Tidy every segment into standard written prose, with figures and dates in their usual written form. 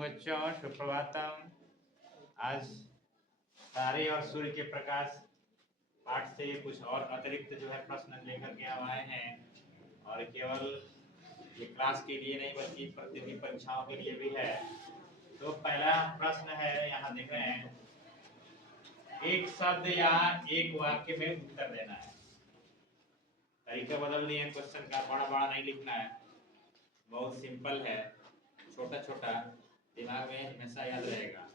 बच्चों, सुप्रभातम। आज तारे और सूर्य के प्रकाश पाठ से कुछ और अतिरिक्त जो है प्रश्न लेकर के हम आए हैं, और केवल ये क्लास के लिए नहीं बल्कि प्रतियोगी परीक्षाओं के लिए भी है। तो पहला प्रश्न है, यहाँ देख रहे हैं, एक शब्द या एक वाक्य में उत्तर देना है। तरीका बदल दिए हैं, क्वेश्चन का बड़ा बड़ा नहीं लिखना है, बहुत सिंपल है, छोटा छोटा, दिमाग में हमेशा याद रहेगा।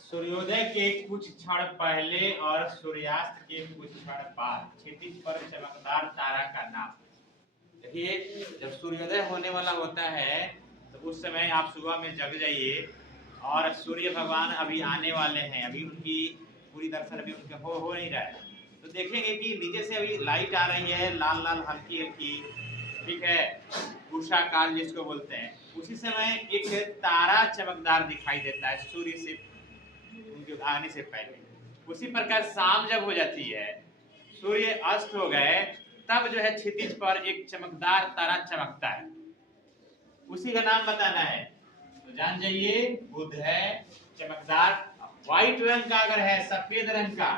सूर्योदय के कुछ क्षण पहले और सूर्यास्त के कुछ क्षण बाद क्षितिज पर चमकदार तारा का नाम। देखिए, जब सूर्योदय होने वाला होता है तो उस समय आप सुबह में जग जाइए, और सूर्य भगवान अभी आने वाले हैं, अभी उनकी पूरी दर्शन अभी उनके हो नहीं रहा है। तो देखेंगे कि नीचे से अभी लाइट आ रही है, लाल लाल हल्की हल्की, ठीक है, उषा काल जिसको बोलते हैं। उसी समय एक तारा चमकदार दिखाई देता है सूर्य से उनके आने से पहले। उसी प्रकार शाम जब हो जाती है, सूर्य अस्त हो गए, तब जो है क्षितिज पर एक चमकदार तारा चमकता है, उसी का नाम बताना है। तो जान जाइए, बुध है चमकदार, व्हाइट रंग का अगर है, सफेद रंग का,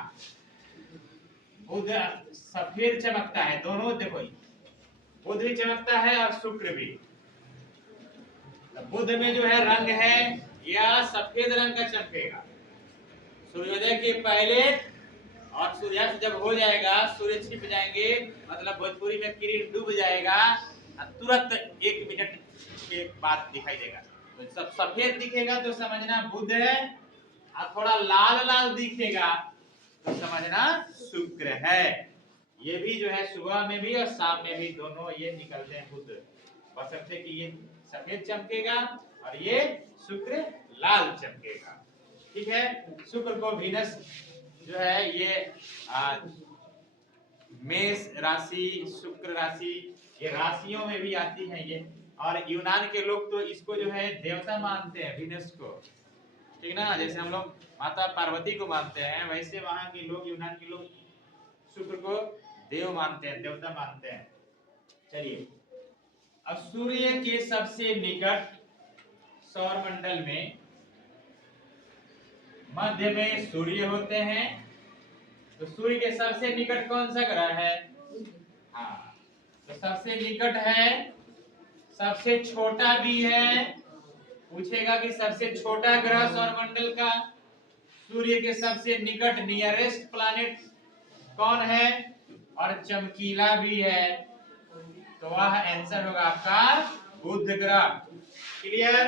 बुध सफेद चमकता है, दोनों देखो, बुध भी चमकता है और शुक्र भी। बुध में जो है रंग है या सफेद रंग का चमकेगा सूर्योदय के पहले, और सूर्यास्त जब हो जाएगा, सूर्य छिप जाएंगे, मतलब भोजपुरी में किरण डूब जाएगा, तुरंत 1 मिनट के बाद दिखाई देगा। तो सब सफेद दिखेगा तो समझना बुध है, और थोड़ा लाल लाल दिखेगा तो समझना शुक्र है। ये भी जो है सुबह में भी और शाम में भी दोनों ये निकलते हैं बुध, बशर्ते कि ये सफेद चमकेगा और ये शुक्र लाल चमकेगा। ठीक है, शुक्र को वीनस जो है ये मेष राशि, शुक्र राशि, ये राशियों में भी आती है ये। और यूनान के लोग तो इसको जो है देवता मानते हैं, वीनस को, ठीक ना, जैसे हम लोग माता पार्वती को मानते हैं, वैसे वहां के लोग, यूनान के लोग शुक्र को देव मानते हैं, देवता मानते हैं। चलिए, अब सूर्य के सबसे निकट सौर मंडल में मध्य में सूर्य होते हैं, तो सूर्य के सबसे निकट कौन सा ग्रह है? हाँ, तो सबसे निकट है, सबसे छोटा भी है। पूछेगा कि सबसे छोटा ग्रह सौर मंडल का, सूर्य के सबसे निकट नियरेस्ट प्लैनेट कौन है, और चमकीला भी है, तो वह आंसर होगा आपका बुध ग्रह। क्लियर?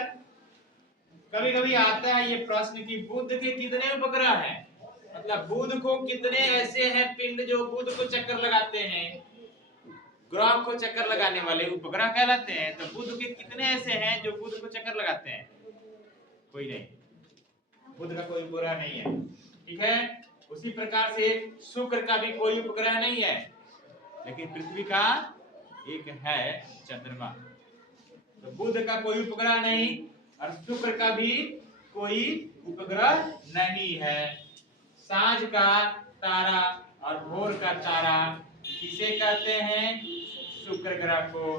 कभी कभी आता है ये प्रश्न कि बुध के कितने उपग्रह हैं, मतलब बुध को कितने ऐसे हैं पिंड जो बुध को चक्कर लगाते हैं, ग्रह को चक्कर लगाने वाले उपग्रह कहलाते हैं। तो बुध के कितने ऐसे हैं जो बुध को चक्कर लगाते हैं? कोई नहीं, बुध का कोई उपग्रह नहीं है। ठीक है, उसी प्रकार से शुक्र का भी कोई उपग्रह नहीं है, लेकिन पृथ्वी का एक है चंद्रमा। तो बुध का कोई उपग्रह नहीं और शुक्र का भी कोई उपग्रह नहीं है। सांझ का तारा और भोर का तारा किसे कहते हैं? शुक्र ग्रह को।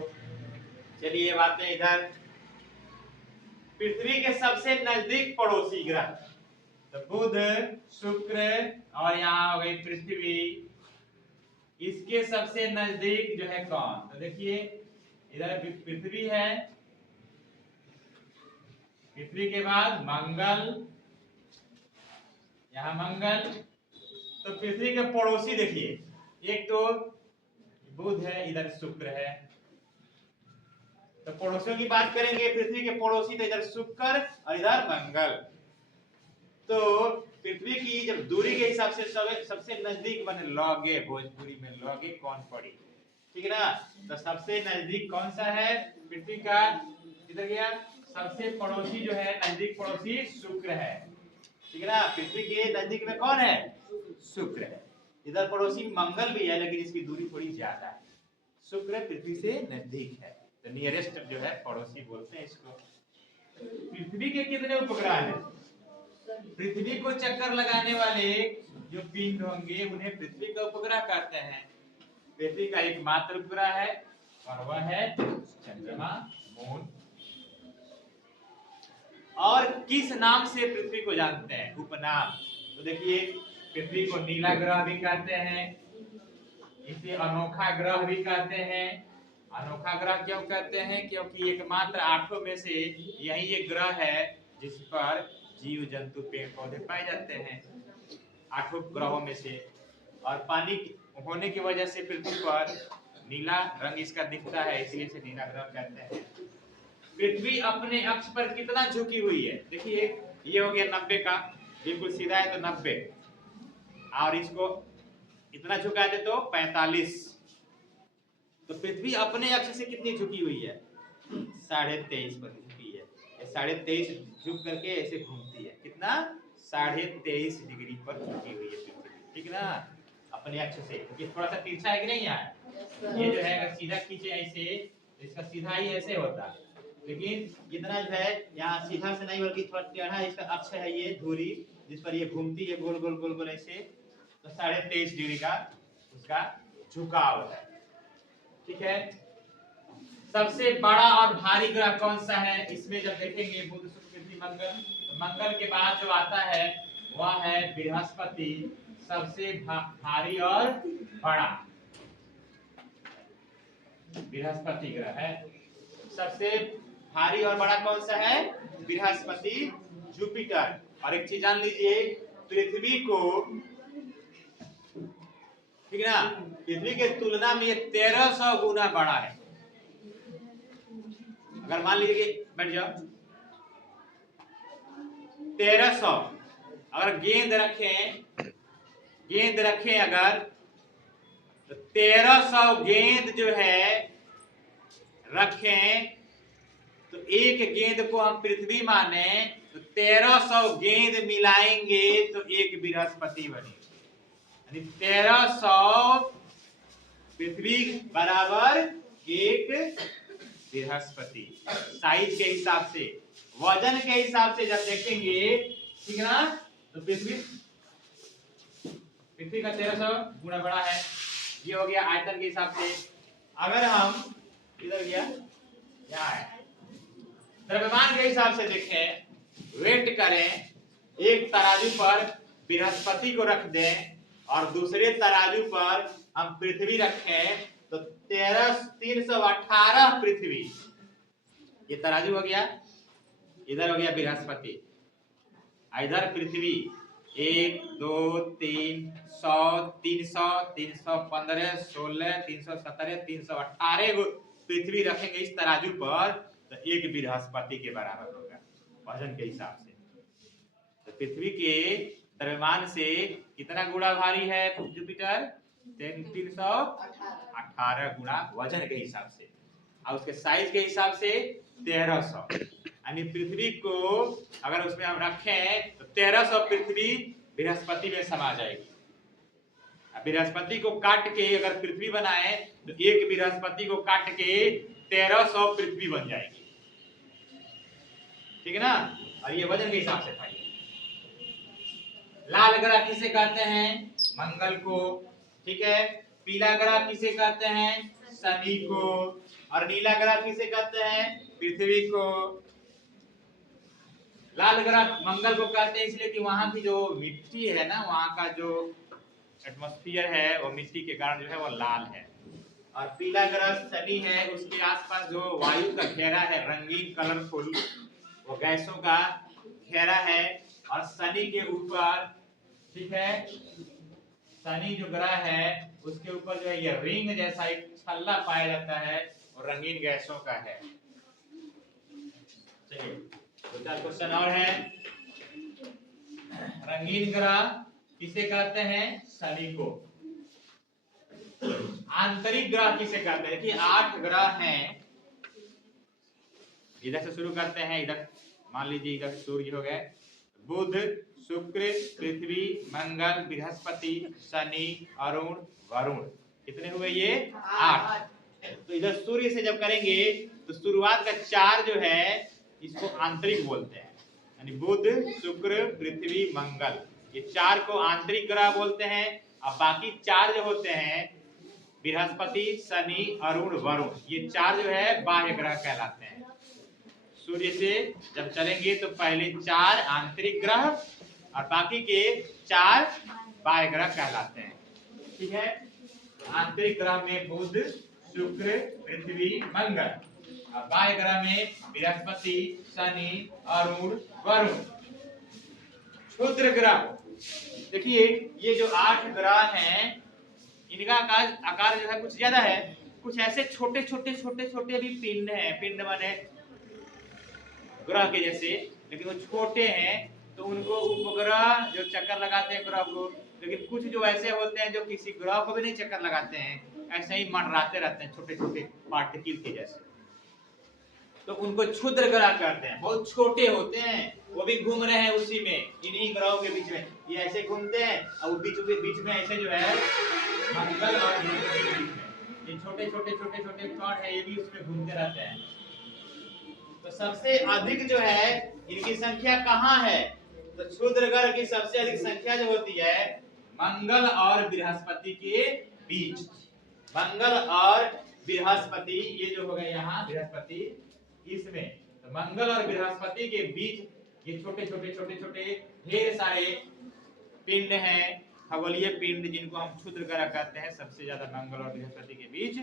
चलिए बातें इधर, पृथ्वी के सबसे नजदीक पड़ोसी ग्रह, तो बुध, शुक्र और यहाँ हो गई पृथ्वी, इसके सबसे नजदीक जो है कौन? तो देखिए, इधर पृथ्वी है, पृथ्वी के बाद मंगल, यहाँ मंगल, तो पृथ्वी के पड़ोसी देखिए, एक तो बुध है, इधर शुक्र है, तो पड़ोसियों की बात करेंगे, पृथ्वी के पड़ोसी तो इधर शुक्र और इधर मंगल। तो पृथ्वी की जब दूरी के हिसाब से सबसे नजदीक बने लौगे, भोजपुरी में लौगे कौन पड़ी, ठीक है ना। तो सबसे नजदीक कौन सा है पृथ्वी का? इधर गया, सबसे पड़ोसी जो है, नजदीक पड़ोसी शुक्र है, ठीक है ना। पृथ्वी के नजदीक में कौन है? शुक्र है। इधर पड़ोसी मंगल भी है, लेकिन इसकी दूरी थोड़ी ज्यादा है। शुक्र पृथ्वी से नजदीक है, तो नियरेस्ट जो है पड़ोसी बोलते हैं इसको। पृथ्वी के कितने उपग्रह हैं? पृथ्वी को चक्कर लगाने वाले जो पिंड होंगे उन्हें पृथ्वी का उपग्रह कहते हैं। पृथ्वी का एकमात्र उपग्रह है और वह है चंद्रमा, मून। और किस नाम से पृथ्वी को जानते हैं, उपनाम। तो देखिए पृथ्वी को नीला ग्रह भी कहते हैं, इसे अनोखा ग्रह भी कहते हैं। अनोखा ग्रह क्यों कहते हैं? क्योंकि एकमात्र 8 में से यही एक ग्रह है जिस पर जीव जंतु पेड़ पौधे पाए जाते हैं, 8 ग्रहों में से। और पानी होने की वजह से पृथ्वी पर नीला रंग इसका दिखता है, इसलिए इसे नीला ग्रह कहते हैं। पृथ्वी अपने अक्ष पर कितना झुकी हुई है? देखिए ये हो गया 90 का, बिल्कुल सीधा है तो 90, और इसको इतना झुका दे तो 45। तो पृथ्वी अपने अक्ष से कितनी झुकी हुई है? 23.5 पर झुकी है। 23.5 झुक करके ऐसे घूमती है, कितना? 23.5 डिग्री पर झुकी हुई है पृथ्वी, ठीक ना, अपने अक्ष से। क्योंकि थोड़ा सा तिरछा है कि नहीं यार, ये जो है अगर सीधा खींचे ऐसे तो इसका सीधा ही ऐसे होता है, लेकिन इतना जो है यहाँ सीधा से नहीं बल्कि थोड़ा टेढ़ा इसका अक्ष है, ये धुरी जिस पर ये घूमती है गोल गोल गोल गोल ऐसे, तो 23.5 डिग्री का उसका झुकाव है, ठीक है। सबसे बड़ा और भारी ग्रह कौन सा है? इसमें जब देखेंगे बुध शुक्र पृथ्वी मंगल, तो मंगल के बाद जो आता है वह है बृहस्पति, सबसे भारी और बड़ा बृहस्पति ग्रह है। सबसे भारी और बड़ा कौन सा है? बृहस्पति, जुपिटर। और एक चीज जान लीजिए, पृथ्वी को, ठीक ना, पृथ्वी के तुलना में ये 1300 गुना बड़ा है। अगर मान लीजिए कि बैठ जाओ, 1300 अगर गेंद रखें अगर, तो 1300 गेंद जो है रखें, तो एक गेंद को हम पृथ्वी माने तो 1300 गेंद मिलाएंगे तो एक बृहस्पति बनेगी, यानी 1300 पृथ्वी बराबर एक बृहस्पति। साइज के हिसाब से, वजन के हिसाब से जब देखेंगे, ठीक है ना, तो पृथ्वी का 1300 गुना बड़ा है। ये हो गया आयतन के हिसाब से। अगर हम इधर गया, यहाँ है, द्रव्यमान के हिसाब से देखें, वेट करें, एक तराजू पर बृहस्पति को रख दें और दूसरे तराजू पर हम पृथ्वी रखें, तो 318 पृथ्वी, ये तराजू हो गया, इधर हो गया बृहस्पति, इधर पृथ्वी, 1 2 3 100 300 315 16 317 318 पृथ्वी रखेंगे इस तराजू पर, तो एक बृहस्पति के बराबर होगा वजन के हिसाब से। तो पृथ्वी के द्रव्यमान से कितना गुना भारी है जुपिटर? 318 गुना वजन के हिसाब से, और उसके साइज के हिसाब से 1300, यानी पृथ्वी को अगर उसमें हम रखें तो 1300 पृथ्वी बृहस्पति में समा जाएगी। बृहस्पति को काट के अगर पृथ्वी बनाए तो एक बृहस्पति को काट के 1300 पृथ्वी बन जाएगी, ठीक है ना। और ये वजन के हिसाब से था। लाल ग्रह किसे कहते हैं? मंगल को, ठीक है। पीला ग्रह किसे कहते हैं? शनि को। और नीला ग्रह किसे कहते हैं? पृथ्वी को। लाल ग्रह मंगल को कहते हैं इसलिए कि वहां की जो मिट्टी है ना, वहां का जो एटमॉस्फेयर है वो मिट्टी के कारण जो है वो लाल है। और पीला ग्रह शनि है, उसके आसपास जो वायु का घेरा है रंगीन कलरफुल, वो गैसों का घेरा है। और शनि के ऊपर, ठीक है, शनि जो ग्रह है उसके ऊपर जो है ये रिंग जैसा एक छल्ला पाया जाता है और रंगीन गैसों का है। चलिए दो चार क्वेश्चन और है। रंगीन ग्रह किसे कहते हैं? शनि को। आंतरिक ग्रह किसे कहते हैं? देखिए 8 ग्रह हैं, इधर से शुरू करते हैं। इधर मान लीजिए इधर सूर्य हो गए, बुध, शुक्र, पृथ्वी, मंगल, बृहस्पति, शनि, अरुण, वरुण। कितने हुए ये? 8। तो इधर सूर्य से जब करेंगे तो शुरुआत का 4 जो है इसको आंतरिक बोलते हैं, यानी बुध, शुक्र, पृथ्वी, मंगल, ये 4 को आंतरिक ग्रह बोलते हैं। अब बाकी 4 जो होते हैं बृहस्पति, शनि, अरुण, वरुण, ये 4 जो है बाह्य ग्रह कहलाते हैं। सूर्य से जब चलेंगे तो पहले 4 आंतरिक ग्रह और बाकी के 4 बाह्य ग्रह कहलाते हैं। ठीक है, तो आंतरिक ग्रह में बुध, शुक्र, पृथ्वी, मंगल, और बाह्य ग्रह में बृहस्पति, शनि, अरुण, वरुण। क्षुद्र ग्रह, देखिए ये जो 8 ग्रह हैं इनका आकार जो है कुछ ज्यादा है, कुछ ऐसे छोटे छोटे छोटे छोटे भी पिंड हैं, पिंड माने ग्रह के जैसे, लेकिन वो छोटे हैं तो उनको उपग्रह जो चक्कर लगाते हैं ग्रह को, लेकिन कुछ जो ऐसे होते हैं जो किसी ग्रह को भी नहीं चक्कर लगाते हैं, ऐसे ही मंडराते रहते हैं छोटे छोटे पार्टिकल के जैसे, तो उनको क्षुद्र ग्रह कहते हैं। बहुत छोटे होते हैं, वो भी घूम रहे हैं उसी में, इन्हीं ग्रहों के बीच में, ये ऐसे घूमते हैं और बीच में ऐसे जो है मंगल और बृहस्पति के बीच में ये छोटे छोटे छोटे छोटे कण है, ये भी उसमें घूमते रहते हैं। तो सबसे अधिक जो है इनकी संख्या कहाँ है, तो क्षुद्र ग्रह की सबसे अधिक संख्या जो होती है मंगल और बृहस्पति के बीच। मंगल और बृहस्पति, ये जो हो गया यहाँ बृहस्पति, इसमें तो मंगल और बृहस्पति के बीच ये छोटे छोटे छोटे छोटे ढेर सारे पिंड हैं, खगोलीय पिंड जिनको हम क्षुद्र ग्रह कहते हैं, सबसे ज्यादा मंगल और बृहस्पति के बीच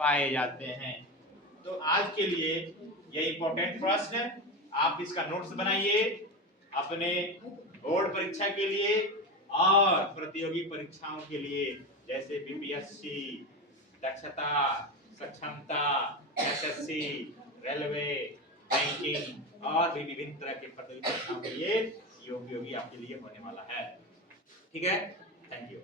पाए जाते हैं। तो आज के लिए ये इंपॉर्टेंट प्रश्न, आप इसका नोट्स बनाइए अपने बोर्ड परीक्षा के लिए और प्रतियोगी परीक्षाओं के लिए, जैसे बीपीएससी, दक्षता, सक्षमता, एसएससी, रेलवे, बैंकिंग और भी विभिन्न तरह के प्रतियोगी परीक्षाओं के लिए ये उपयोगी आपके लिए होने वाला है। ठीक है, थैंक यू।